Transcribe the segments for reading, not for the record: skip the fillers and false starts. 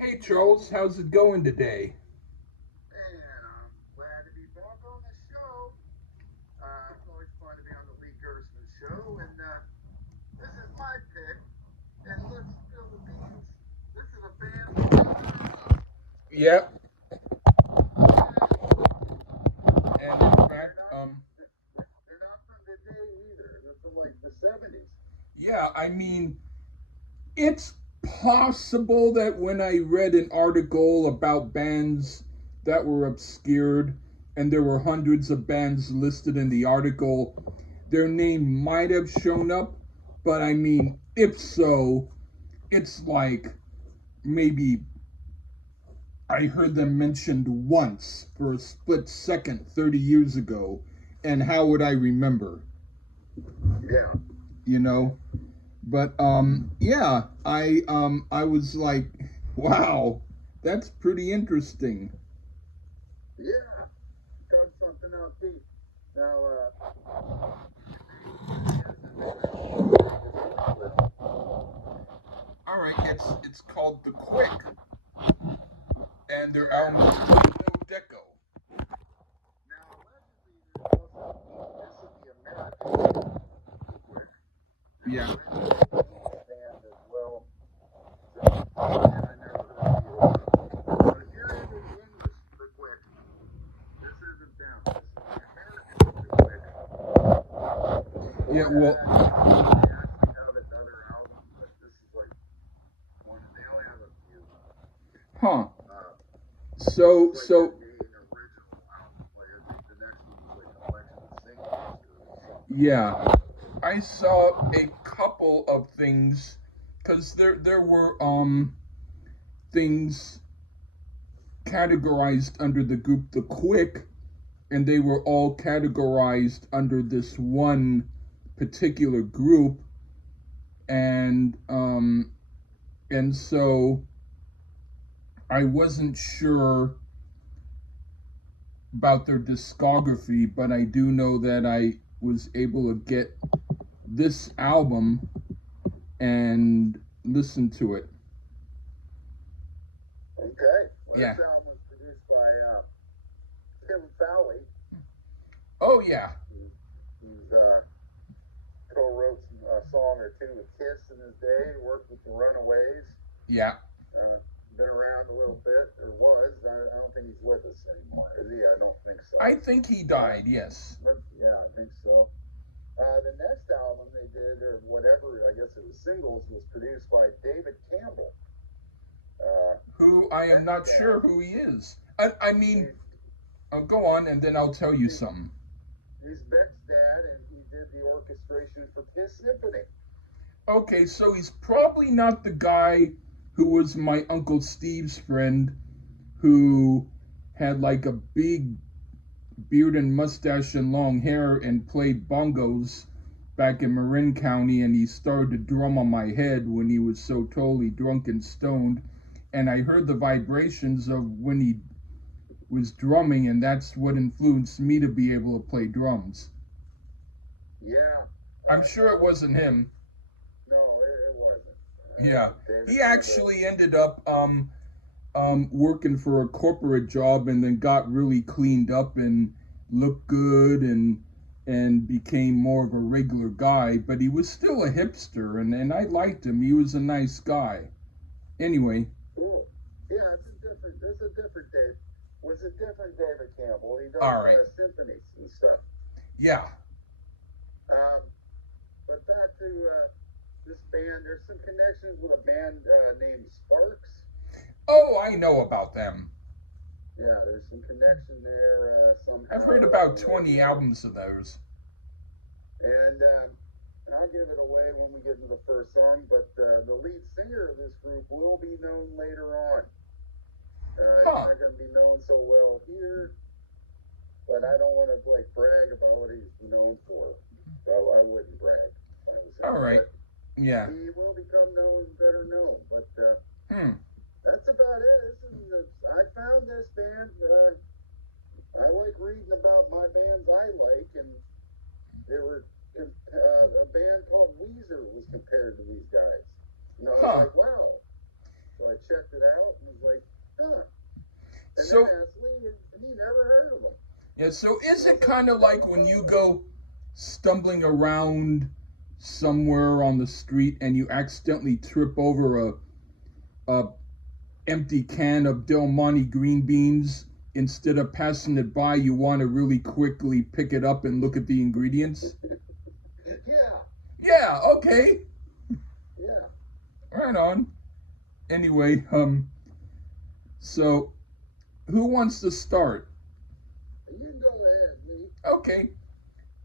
Hey Charles, how's it going today? And I'm glad to be back on the show. It's always fun to be on the Lee Gersman show. And this is my pick. And let's spill the beans. This is a band we've never heard of. Yeah, Wow. and in They're fact, not. They're not from today either. They're from like the '70s. yeah, I mean, it's possible that when I read an article about bands that were obscured, and there were hundreds of bands listed in the article, their name might have shown up, but I mean, if so, it's like maybe I heard them mentioned once for a split second 30 years ago, and how would I remember? Yeah. You know? But yeah, I was like, wow, that's pretty interesting. Yeah. Dug something out deep. Now, you can name who it is, and then I'm going to say just a wee little. All right, it's called The Quick, and their album Yeah. is Mondo Deco. Now, allegedly, there's also this is the American band, The Quick. Now, Yeah. allegedly, the English band as well. So, and I never heard of either one of them. But if you're into the English, The Quick, this isn't them. This is the American, The Quick. Yeah, Or well, they actually have another album, but this is like one. They only have a few. huh. This is So like their so main original album. Like I think the next one was like collection of singles or something. yeah, I saw a couple of things cuz there were things categorized under the group The Quick, and they were all categorized under this one particular group, and so I wasn't sure about their discography, but I do know that I was able to get this album and listen to it. Okay. Well, Yeah. this album was produced by Tim Fowley. Oh yeah. He's co-wrote a song or two with Kiss in his day. Worked with the Runaways. Yeah. Uh, been around a little bit, or was. I don't think he's with us anymore. Is he? I don't think I so. think he Uh, died. Yes. but yeah, I think so. The next album they did, or whatever, I guess it was singles, was produced by David Campbell, Who I am Beck's not dad. sure who he is. I mean, He's, go on, and then I'll tell you he's, something. he's Beck's dad, and he did the orchestration for Kiss Symphony. Okay, so he's probably not the guy who was my Uncle Steve's friend who had like a big beard and mustache and long hair and played bongos back in Marin County, and he started to drum on my head when he was so totally drunk and stoned. And I heard the vibrations of when he was drumming, and that's what influenced me to be able to play drums. Yeah, I'm sure it no, wasn't him. no, it wasn't. Yeah, David he Campbell. actually ended up working for a corporate job and then got really cleaned up and looked good and became more of a regular guy. But he was still a hipster, and I liked him. He was a nice guy. Anyway, Cool. Yeah, it's a different. This is a different Dave. Was a different David Campbell. He does all right. symphonies and stuff. Yeah. Um, but back to this band. There's some connections with a band named Sparks. Oh, I know about them. Yeah, there's some connection there I've somehow. heard I about don't know 20 what. albums of those. And I'll give it away when we get into the first song. But the lead singer of this group will be known later on. He's Huh. not going to be known so well here, but I don't want to like brag about what he's known for. So I wouldn't brag if I was All him. right. But Yeah. he will become known, better known. But Hmm. that's about it. I found this band. I like reading about my bands I like, and they were a band called Weezer was compared to these guys. And I was Huh. like, wow. So I checked it out and was like, huh. And then So, asked Lee, and he never heard of them. yeah, so is it kind of like when you go stumbling around somewhere on the street and you accidentally trip over a empty can of Del Monte green beans? Instead of passing it by, you want to really quickly pick it up and look at the ingredients? Yeah. Yeah, okay. Yeah. Right on. Anyway, so who wants to start? You can go ahead, Lee. Okay.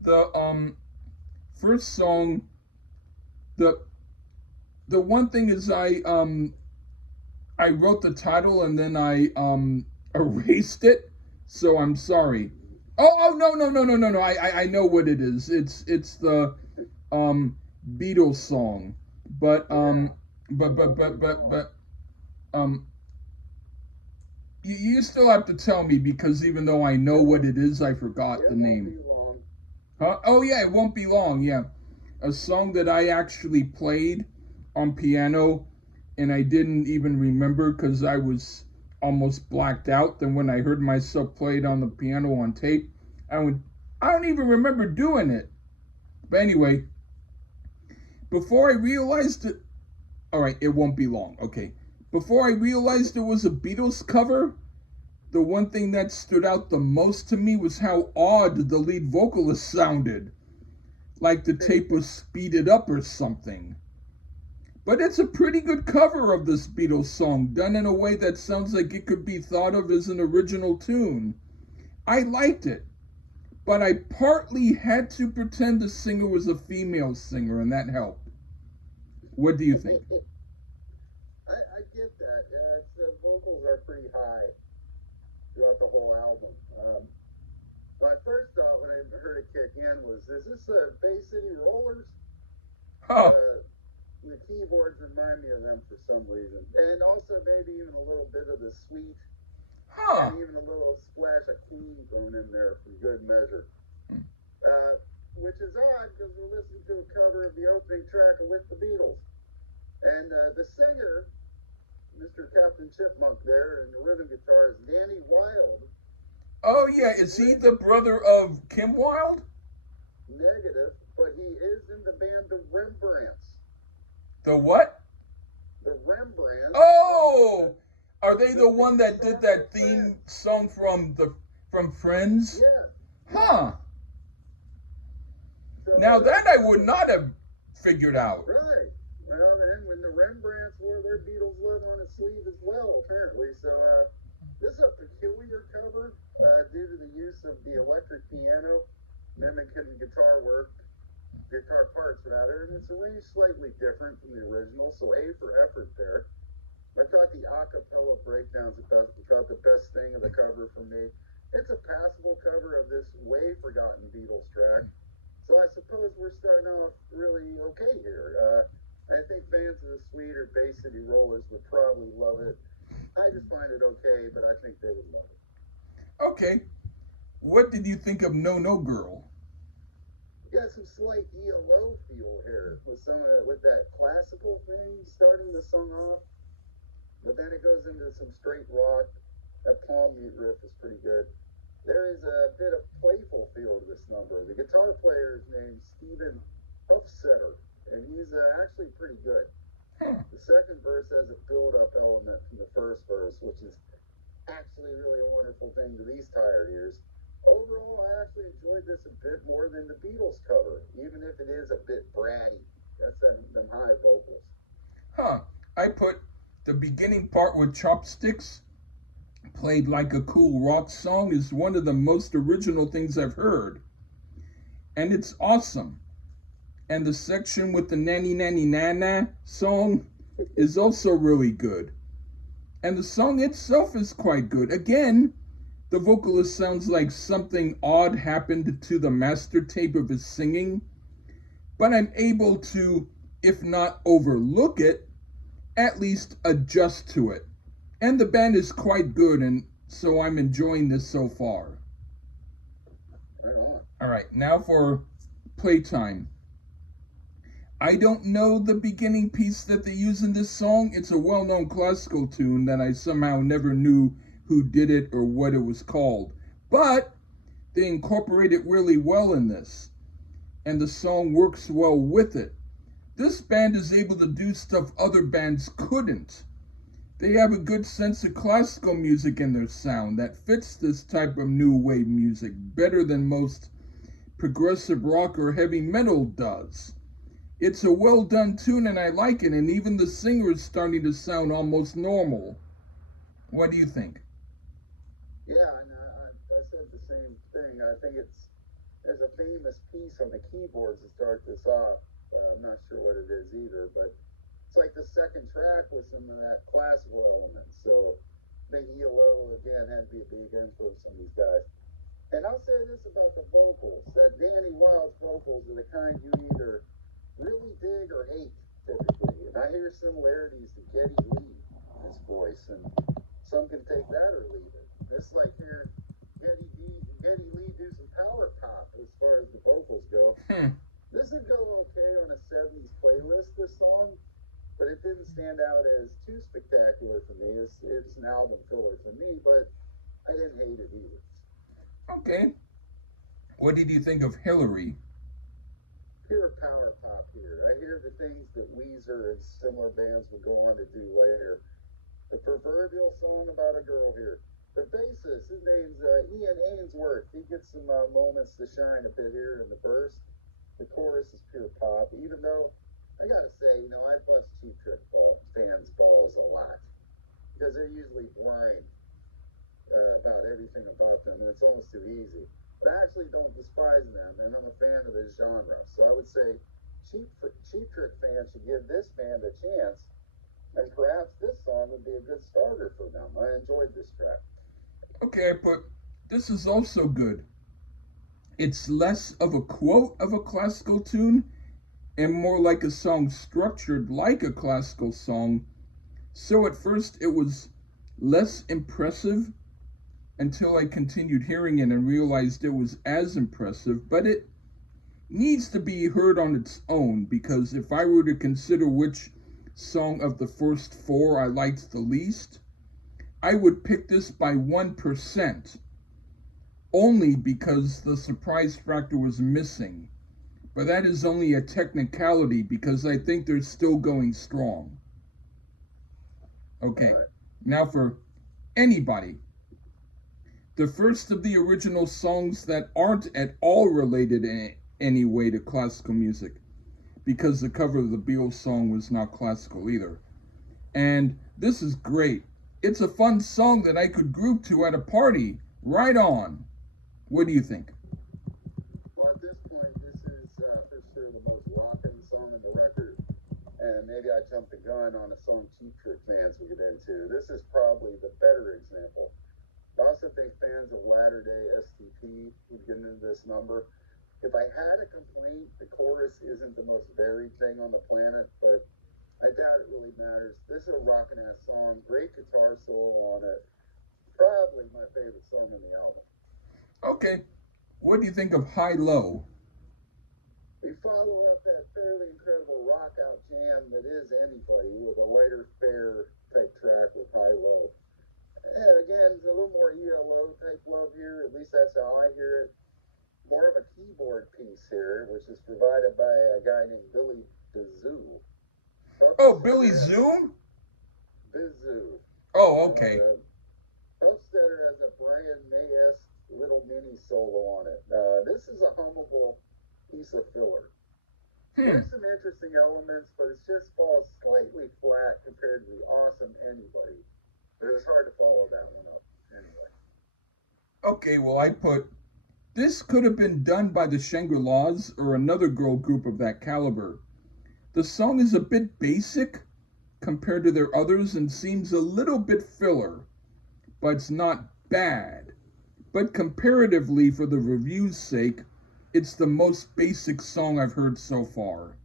The first song, the one thing is I wrote the title and then I erased it, so I'm sorry. Oh no. I know what it is. It's the Beatles song. But but you still have to tell me, because even though I know what it is, I forgot the name. It won't be long. Huh? Oh yeah, it won't be long. Yeah, a song that I actually played on piano, and I didn't even remember because I was almost blacked out. Then when I heard myself play it on the piano on tape, I don't even remember doing it. But anyway, before I realized it, all right, it won't be long. Okay, before I realized it was a Beatles cover, the one thing that stood out the most to me was how odd the lead vocalist sounded. Like the tape was speeded up or something. But it's a pretty good cover of this Beatles song, done in a way that sounds like it could be thought of as an original tune. I liked it, but I partly had to pretend the singer was a female singer, and that helped. What do you think? I get that. Yeah, the vocals are pretty high throughout the whole album. My first thought when I heard it kick in was, is this Bay City Rollers? Huh. The keyboards remind me of them for some reason. And also maybe even a little bit of the Sweet. Huh. And even a little splash of Queen thrown in there for good measure. Which is odd because we're listening to a cover of the opening track of With the Beatles. And the singer, Mr. Captain Chipmunk there, and the rhythm guitar is Danny Wilde. Oh yeah, is he the brother of Kim Wilde? Negative, but he is in the band The Rembrandts. The what? The Rembrandts. Oh, are they the one that did that theme song from Friends? Yes. Huh. So, now that I would not have figured out. Right. Well, then when the Rembrandts wore their Beatles love on its sleeve as well, apparently. So this is a peculiar cover due to the use of the electric piano, mimicking guitar parts rather, and it's arranged slightly different from the original, so A for effort there. I thought the a cappella breakdowns about the best thing of the cover for me. It's a passable cover of this way forgotten Beatles track, so I suppose we're starting off really okay here. I think fans of the Sweet or Bay City Rollers would probably love it. I just find it okay, but I think they would love it. Okay. What did you think of No No Girl? Got some slight ELO feel here with that classical thing starting the song off, but then it goes into some straight rock. That palm mute riff is pretty good. There is a bit of playful feel to this number. The guitar player is named Stephen Huffsetter, and he's actually pretty good. The second verse has a build-up element from the first verse, which is actually really a wonderful thing to these tired ears. Overall, I actually enjoyed this a bit more than the Beatles cover, even if it is a bit bratty. That's them high vocals. Huh. I put the beginning part with chopsticks, played like a cool rock song, is one of the most original things I've heard. And it's awesome. And the section with the Nanny Nanny Nana song is also really good. And the song itself is quite good. Again, the vocalist sounds like something odd happened to the master tape of his singing, but I'm able to, if not overlook it, at least adjust to it. And the band is quite good, and so I'm enjoying this so far. Right on. All right, now for playtime. I don't know the beginning piece that they use in this song. It's a well known classical tune that I somehow never knew who did it or what it was called. But they incorporate it really well in this, and the song works well with it. This band is able to do stuff other bands couldn't. They have a good sense of classical music in their sound that fits this type of new wave music better than most progressive rock or heavy metal does. It's a well done tune and I like it, and even the singer is starting to sound almost normal. What do you think? Yeah, and I said the same thing. I think there's a famous piece on the keyboards to start this off. I'm not sure what it is either, but it's like the second track with some of that classical element. So I think ELO again had to be a big influence on these guys. And I'll say this about the vocals: that Danny Wilde's vocals are the kind you either really dig or hate typically. And I hear similarities to Geddy Lee in his voice, and some can take that or leave it. It's like hearing Geddy Lee do some power pop as far as the vocals go. This would go okay on a 70s playlist, this song, but it didn't stand out as too spectacular for me. It's an album filler for me, but I didn't hate it either. Okay. What did you think of Hillary? Pure power pop here. I hear the things that Weezer and similar bands would go on to do later. The proverbial song about a girl here. The bassist, his name's Ian Ainsworth. He gets some moments to shine a bit here in the verse. The chorus is pure pop, even though I gotta say, I bust Cheap Trick fans' balls a lot because they're usually blind about everything about them, and it's almost too easy. But I actually don't despise them, and I'm a fan of this genre. So I would say Cheap Trick fans should give this band a chance, and perhaps this song would be a good starter for them. I enjoyed this track. Okay, I put this is also good. It's less of a quote of a classical tune and more like a song structured like a classical song. So at first it was less impressive until I continued hearing it and realized it was as impressive, but it needs to be heard on its own because if I were to consider which song of the first four I liked the least, I would pick this by 1%, only because the surprise factor was missing. But that is only a technicality because I think they're still going strong. Okay, now for Anybody. The first of the original songs that aren't at all related in any way to classical music, because the cover of the Beatles song was not classical either. And this is great. It's a fun song that I could group to at a party. Right on. What do you think? Well, at this point, this is for sure the most rocking song on the record. And maybe I jumped the gun on a song Cheap Trick fans would get into. This is probably the better example. I also think fans of latter day STP would get into this number. If I had a complaint, the chorus isn't the most varied thing on the planet, but I doubt it really matters. This is a rockin' ass song, great guitar solo on it. Probably my favorite song on the album. Okay, what do you think of High Low? We follow up that fairly incredible rock out jam that is Anybody with a lighter fare type track with High Low. And again, it's a little more ELO type love here, at least that's how I hear it. More of a keyboard piece here, which is provided by a guy named Billy Bizoo. Oh, Billy Zoom? Bizoo. Oh, okay. Hofstetter has a Brian May-esque little mini solo on it. This is a hummable piece of filler. There's some interesting elements, but it just falls slightly flat compared to the awesome Anybody. But it's hard to follow that one up anyway. Okay, well, I put this could have been done by the Shangri-Las or another girl group of that caliber. The song is a bit basic compared to their others and seems a little bit filler, but it's not bad. But comparatively, for the review's sake, it's the most basic song I've heard so far.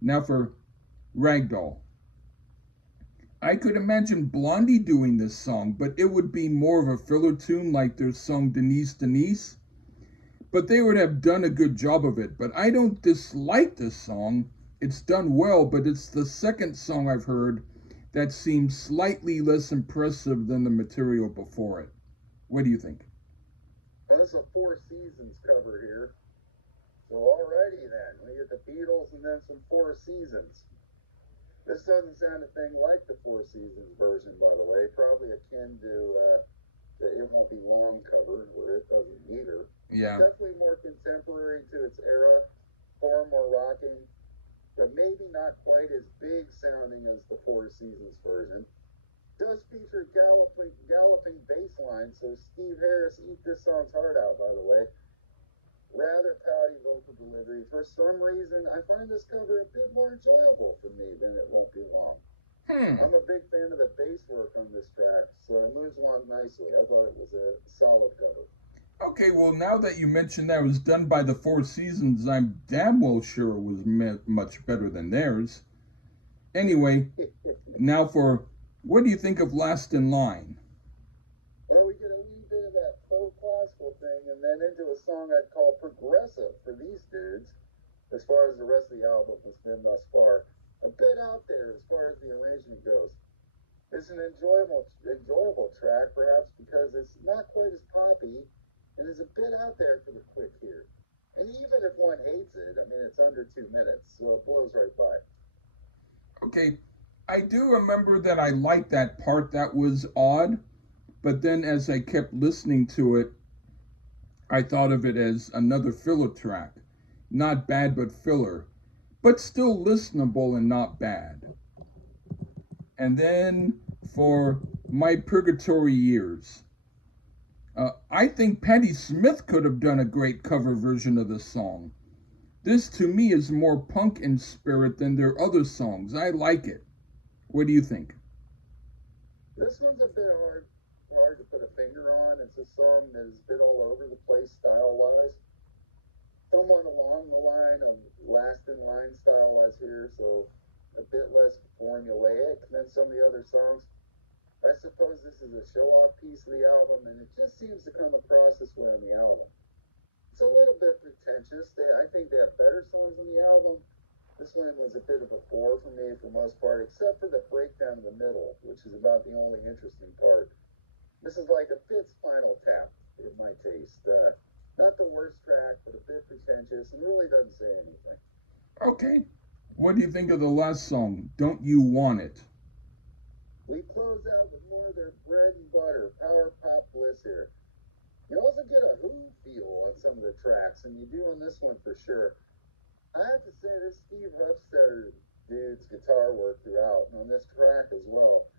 Now for Ragdoll. I could imagine Blondie doing this song, but it would be more of a filler tune like their song Denise Denise. but they would have done a good job of it. But I don't dislike this song. It's done well, but it's the second song I've heard that seems slightly less impressive than the material before it. What do you think? That's a Four Seasons cover here. So alrighty then, we get the Beatles and then some Four Seasons. This doesn't sound a thing like the Four Seasons version, by the way. Probably akin to the It Won't Be Long cover, where it doesn't either. Yeah. Definitely more contemporary to its era, far more rocking, but maybe not quite as big sounding as the Four Seasons version. Does feature galloping bass line, so Steve Harris eat this song's heart out, by the way. Rather pouty vocal delivery. For some reason, I find this cover a bit more enjoyable for me than It Won't Be Long. I'm a big fan of the bass work on this track, so it moves along nicely. I thought it was a solid cover. Okay, well, now that you mentioned that it was done by the Four Seasons, I'm damn well sure it was much better than theirs. Anyway, now for what do you think of Last in Line? Well, we get a wee bit of that faux classical thing and then into a song I'd call progressive for these dudes, as far as the rest of the album has been thus far. A bit out there as far as the arrangement goes. It's an enjoyable track, perhaps because it's not quite as poppy and is a bit out there for the quick here. And even if one hates it, I mean, it's under 2 minutes, so it blows right by. Okay, I do remember that I liked that part. That was odd. But then as I kept listening to it, I thought of it as another filler track. Not bad, but filler. But still listenable and not bad. And then for My Purgatory Years. I think Patti Smith could have done a great cover version of the song. This to me is more punk in spirit than their other songs. I like it. What do you think? This one's a bit hard to put a finger on. It's a song that is a bit all over the place style-wise. Somewhat along the line of Last in Line style-wise here, so a bit less formulaic than some of the other songs. I suppose this is a show-off piece of the album, and it just seems to come across this way on the album. It's a little bit pretentious. I think they have better songs on the album. This one was a bit of a bore for me for the most part, except for the breakdown in the middle, which is about the only interesting part. This is like a bit Spinal Tap, in my taste. Not the worst track, but a bit pretentious, and really doesn't say anything. Okay. What do you think of the last song, Don't You Want It? We close out with more of their bread and butter, power pop bliss here. You also get a Who feel on some of the tracks, and you do on this one for sure. I have to say this Steve Hofstetter dude's guitar work throughout, and on this track as well,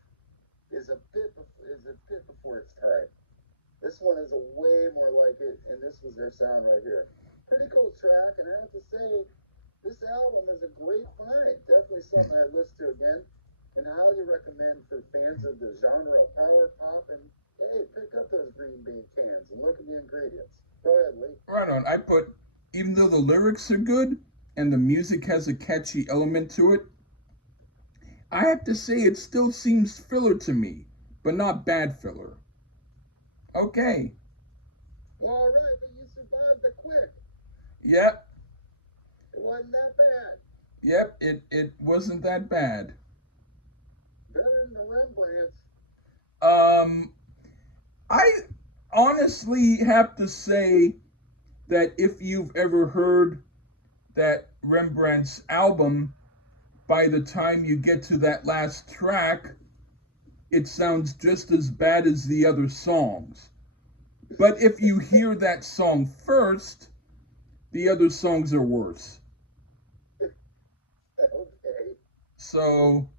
is a bit before its time. This one is a way more like it, and this was their sound right here. Pretty cool track, and I have to say, this album is a great find. Definitely something I'd listen to again, and highly recommend for fans of the genre of power pop. And hey, pick up those green bean cans and look at the ingredients. Go ahead, Lee. Right on. I put, even though the lyrics are good and the music has a catchy element to it, I have to say it still seems filler to me, but not bad filler. Okay. All right, but you survived the quick. Yep. It wasn't that bad. Yep, it wasn't that bad. Better than the Rembrandts. I honestly have to say that if you've ever heard that Rembrandt's album, by the time you get to that last track, it sounds just as bad as the other songs. But if you hear that song first, the other songs are worse. Okay. So,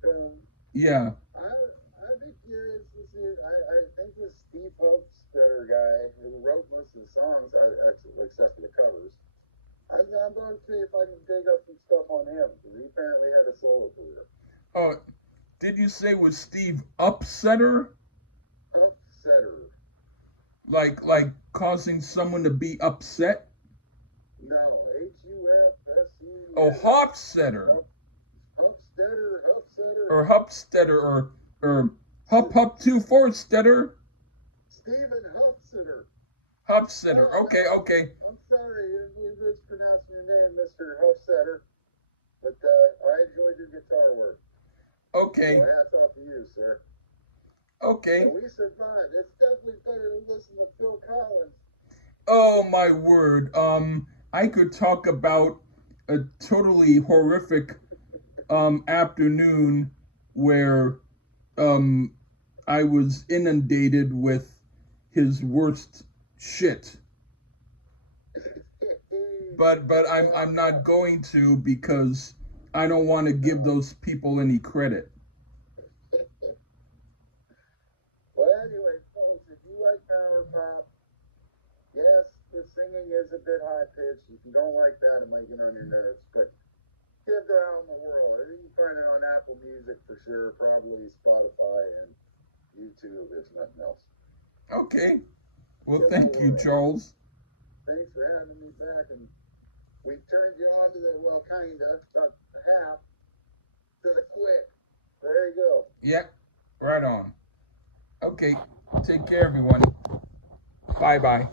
yeah. I'd be curious to see. I think this Steve Hofstetter guy who wrote most of the songs, except for the covers, I'm going to see if I can dig up some stuff on him, because he apparently had a solo career. Oh, did you say was Steve Upsetter? Upsetter. Like causing someone to be upset? No, Hufse. Oh, Hofstetter. Hufstetter. Or Hupstetter, or Hup 2 4 Stetter. Stephen Hufstetter. Hufstetter. Oh, Okay, no. okay. I'm sorry. sorry if we mispronounced your name, Mr. Huffsetter, but I enjoyed your guitar work. So Okay. hats off to you, sir. Okay. And we survived. It's definitely better to listen to Phil Collins. Oh my word. I could talk about a totally horrific afternoon where um I was inundated with his worst shit. But I'm not going to because I don't want to give those people any credit. Well, anyway, folks, if you like power pop, yes, the singing is a bit high pitched. If you don't like that, it might get on your nerves. But give it out in the world. You can find it on Apple Music for sure, probably Spotify and YouTube, if nothing else. Okay. Well, Give thank you, Charles. Thanks for having me back, and we turned you on to the, well, kinda, about half, to the quick. There you go. Yeah, right on. Okay, take care, everyone. Bye bye.